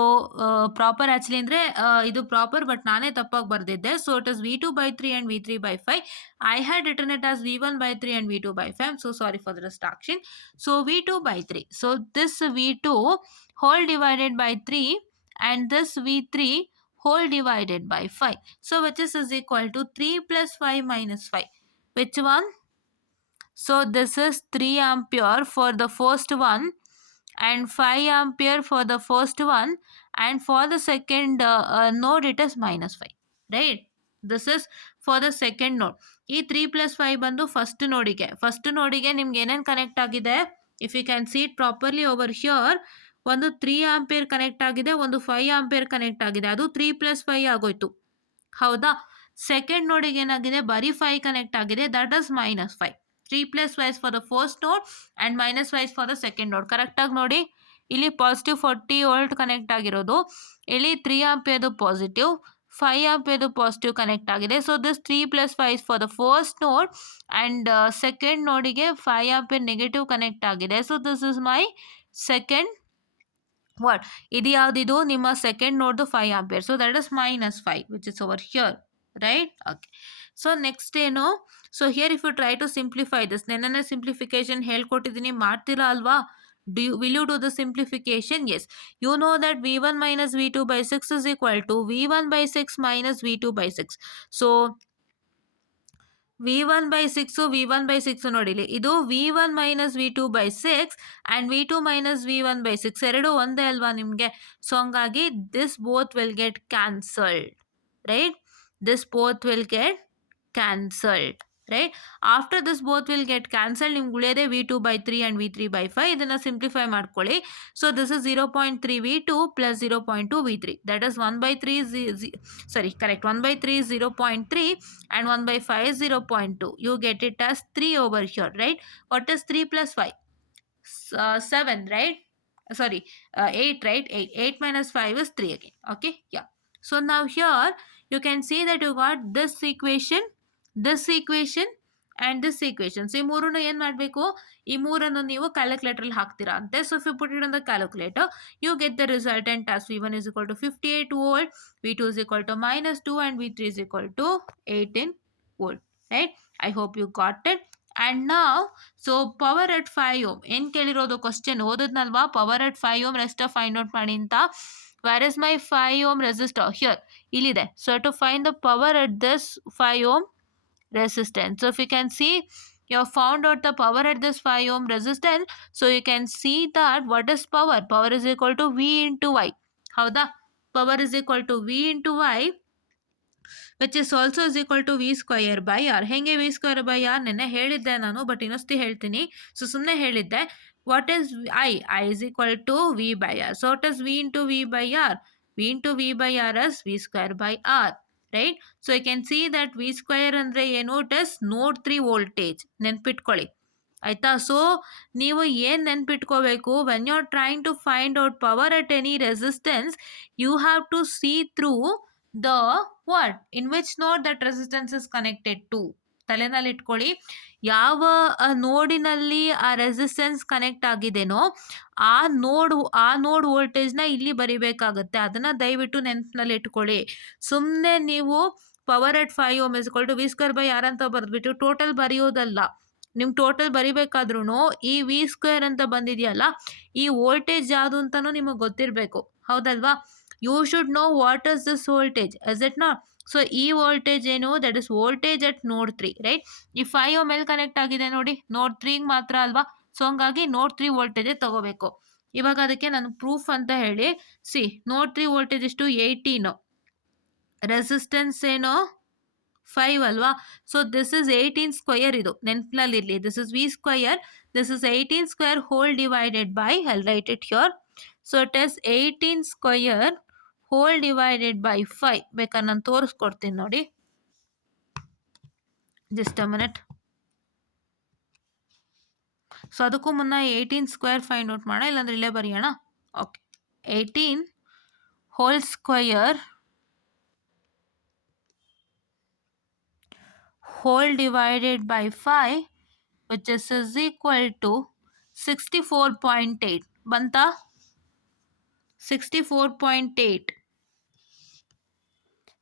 proper actually andre idu proper, but naane tappagi bardidde. So it is V2 by 3 and V3 by 5. I had written it as V1 by 3 and V2 by 5. So sorry for the distraction. So V2 by 3. So this V2 whole divided by 3 and this V3 whole divided by 5. So which is equal to 3 plus 5 minus 5. Which one? So this is 3 ampere for the first one and 5 ampere for the first one, and for the second node it is minus 5, right? This is for the second node. ಈ 3 plus 5 ಬಂದು ಫಸ್ಟ್ ನೋಡಿಗೆ ನಿಮ್ಗೆ ಏನೇನು connect ಆಗಿದೆ? If you can see it properly over here, ಒಂದು 3 ampere connect ಆಗಿದೆ, ಒಂದು 5 ampere connect ಆಗಿದೆ. ಅದು 3 plus 5 ಆಗೋಯ್ತು, ಹೌದಾ? ಸೆಕೆಂಡ್ ನೋಡಿಗೆ ಏನಾಗಿದೆ? ಬರೀ 5 ಕನೆಕ್ಟ್ ಆಗಿದೆ, that is minus 5. 3 plus 5 for the first node and minus 5 for the second node. ಕರೆಕ್ಟಾಗಿ ನೋಡಿ, ಇಲ್ಲಿ ಪಾಸಿಟಿವ್ 40 ವೋಲ್ಟ್ ಕನೆಕ್ಟ್ ಆಗಿರೋದು, ಇಲ್ಲಿ 3 ಆಂಪಿಯರ್ದು ಪಾಸಿಟಿವ್, 5 ಆಂಪಿಯರ್ದು ಪಾಸಿಟಿವ್ ಕನೆಕ್ಟ್ ಆಗಿದೆ. So this 3 plus 5 for the first node and second ನೋಡಿಗೆ 5 ಆಂಪಿಯರ್ ನೆಗೆಟಿವ್ ಕನೆಕ್ಟ್ ಆಗಿದೆ. So this is my second what? ಇದು ಯಾವುದಿದು? ನಿಮ್ಮ ಸೆಕೆಂಡ್ ನೋಡ್ದು 5 ampere. So that is minus 5 which is over here, right? Okay, so next ಏನು? So here if you try to simplify this, ನೆನ್ನೆ simplification ಹೇಳ್ಕೊಟ್ಟಿದ್ದೀನಿ, ಮಾಡ್ತೀರಾ ಅಲ್ವಾ? Will you do the simplification? Yes. You know that V1 minus V2 by 6 is equal to V1 by 6 minus V2 by 6. So V1 by 6, V1 by 6 ನೋಡಿಲಿ, ಇದು V1 minus V2 by 6 and V2 minus V1 by 6 ಎರಡು ಒಂದೇ ಅಲ್ವಾ ನಿಮಗೆ? ಸೊ ಹಂಗಾಗಿ this both will get cancelled, right? This both will get cancelled, right? After this both will get cancelled, ನಿಮ್ಗೆ ಉಳಿಯೋದೇ V2 by 3 and V3 by 5. ಇದನ್ನು ಸಿಂಪ್ಲಿಫೈ ಮಾಡ್ಕೊಳ್ಳಿ. So this is 0.3 V2 plus 0.2 V3. That is 1 by 3 1 by 3 is 0.3 and 1 by 5 is 0.2. You get it as 3 over here, right? What is 3 plus 5? 7, right? Sorry, 8, right? 8 minus 5 is 3 again. Okay, yeah. So now here you can see that you got this equation and this equation. So ಈ ಮೂರನ್ನು ಏನು ಮಾಡಬೇಕು? ಈ ಮೂರನ್ನು ನೀವು calculator ಹಾಕ್ತೀರಾ ಅಂತೆ. So if you put it on the calculator, you get the resultant as V1 is equal to 58 volt, V2 is equal to -2 and V3 is equal to 18 volt, right? I hope you got it. And now, so power at 5 ohm ಏನು ಕೇಳಿರೋದು? Question ಓದದ್ನಲ್ವಾ? Power at 5 ohm resistor find out ಮಾಡಿ ಅಂತ. Where is my 5 ohm resistor? Here, ಇಲ್ಲಿದೆ. So to find the power at this 5 ohm resistance. So if you can see, you have found out the power at this 5 ohm resistance. So you can see that what is power? Power is equal to V into Y. ಹೌದಾ? Power is equal to V into Y, which is also is equal to V square by R. ಹೆಂಗೆ V square by R? ನೆನ್ನೆ ಹೇಳಿದ್ದೆ ನಾನು, ಬಟ್ ಇನ್ನೊಂದ್ಸತಿ ಹೇಳ್ತೀನಿ. ಸೊ ಸುಮ್ಮನೆ ಹೇಳಿದ್ದೆ. What is I? I is equal to V by R. So what is V into V by R? V into V by R is V square by R, right? So you can see that V square ಅಂದರೆ ಏನು? It is node 3 voltage. ನೆನ್ಪಿಟ್ಕೊಳ್ಳಿ ಆಯಿತಾ? So ನೀವು ಏನು ನೆನ್ಪಿಟ್ಕೋಬೇಕು? When you are trying to find out power at any resistance, you have to see through the what? In which node that resistance is connected to. ತಲೆನಲ್ಲಿ ಇಟ್ಕೊಳ್ಳಿ, ಯಾವ ನೋಡಿನಲ್ಲಿ ಆ ರೆಸಿಸ್ಟೆನ್ಸ್ ಕನೆಕ್ಟ್ ಆಗಿದೆನೋ ಆ ನೋಡ್ ವೋಲ್ಟೇಜ್ನ ಇಲ್ಲಿ ಬರಿಬೇಕಾಗುತ್ತೆ. ಅದನ್ನು ದಯವಿಟ್ಟು ನೆನಪಿನಲ್ಲಿ ಇಟ್ಕೊಳ್ಳಿ. ಸುಮ್ಮನೆ ನೀವು power at 5 ohm is equal to V square by R ಅಂತ ಬರೆದ್ಬಿಟ್ಟು ಟೋಟಲ್ ಬರೆಯೋದಲ್ಲ. ನಿಮ್ಗೆ ಟೋಟಲ್ ಬರಿಬೇಕಾದ್ರೂ ಈ ವಿ ಸ್ಕ್ವೇರ್ ಅಂತ ಬಂದಿದೆಯಲ್ಲ, ಈ ವೋಲ್ಟೇಜ್ ಯಾವುದು ಅಂತಲೂ ನಿಮಗೆ ಗೊತ್ತಿರಬೇಕು, ಹೌದಲ್ವಾ? You should know what is this voltage, is it not? So ಈ ವೋಲ್ಟೇಜ್ ಏನು, that is voltage at node 3, ರೈಟ್? ಈ 5 ಓಮ್ ಎಲ್ಲಿ ಕನೆಕ್ಟ್ ಆಗಿದೆ ನೋಡಿ, ನೋಡ್ 3 ಮಾತ್ರ ಅಲ್ವಾ? ಸೊ ಹಂಗಾಗಿ ನೋಡ್ 3 ವೋಲ್ಟೇಜೇ ತಗೋಬೇಕು. ಇವಾಗ ಅದಕ್ಕೆ ನಾನು ಪ್ರೂಫ್ ಅಂತ ಹೇಳಿ, ಸಿ ನೋಡ್ 3 ವೋಲ್ಟೇಜ್ ಎಷ್ಟು, 18, ರೆಸಿಸ್ಟೆನ್ಸ್ ಏನು 5 ಅಲ್ವಾ? ಸೊ ದಿಸ್ ಇಸ್ 18 ಸ್ಕ್ವಯರ್, ಇದು ನೆನಪಿನಲ್ಲಿರಲಿ, this is V square, this is 18 square whole divided by, I'll write it here. So it is 18 square whole divided by 5. ಬೇಕಾದ್ರೆ ನಾನು ತೋರಿಸ್ಕೊಡ್ತೀನಿ ನೋಡಿ, ಜಸ್ಟ್ ಅ ಮಿನಿಟ್. ಸೊ ಅದಕ್ಕೂ ಮುನ್ನ 18 ಸ್ಕ್ವೇರ್ ಫೈಂಡ್ ಔಟ್ ಮಾಡೋಣ, ಇಲ್ಲಾಂದ್ರೆ ಇಲ್ಲೇ ಬರೆಯೋಣ. ಓಕೆ, 18 whole square whole divided by 5, which is equal to 64.8. ಬಂತಾ? 64.8,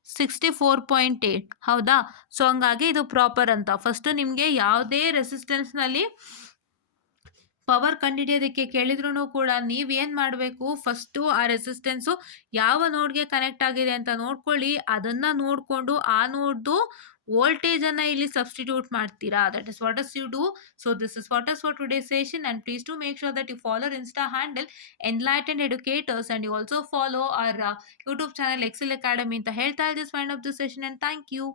64.8, ಹೌದಾ? ಸೊ ಹಂಗಾಗಿ ಇದು ಪ್ರಾಪರ್ ಅಂತ. ಫಸ್ಟ್ ನಿಮಗೆ ಯಾವುದೇ ರೆಸಿಸ್ಟೆನ್ಸ್ನಲ್ಲಿ ಪವರ್ ಕಂಡುಹಿಡಿಯೋದಕ್ಕೆ ಕೇಳಿದ್ರು ಕೂಡ ನೀವೇನು ಮಾಡಬೇಕು, ಫಸ್ಟು ಆ ರೆಸಿಸ್ಟೆನ್ಸು ಯಾವ ನೋಡ್ಗೆ ಕನೆಕ್ಟ್ ಆಗಿದೆ ಅಂತ ನೋಡ್ಕೊಳ್ಳಿ. ಅದನ್ನು ನೋಡಿಕೊಂಡು ಆ ನೋಡ್ದು ವೋಲ್ಟೇಜನ್ನು ಇಲ್ಲಿ ಸಬ್ಸ್ಟಿಟ್ಯೂಟ್ ಮಾಡ್ತೀರಾ. That is what is you do. So this is what is for today session, and please to make sure that you follow insta handle Enlightened Educators, and you also follow our YouTube channel Excel Academy ಅಂತ ಹೇಳ್ತಾ, just wind up this session and thank you.